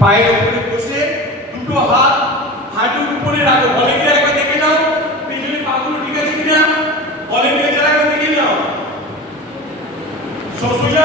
পায়ের উপরে বসে দুটো হাত হাঁটুর উপরে রাখো। ভলেন্টিয়ার একবার দেখে নাও পেছনে পাগুলো ঠিক আছে কিনা। ভলেন্টিয়ার যারা একবার দেখে নাও। সোজা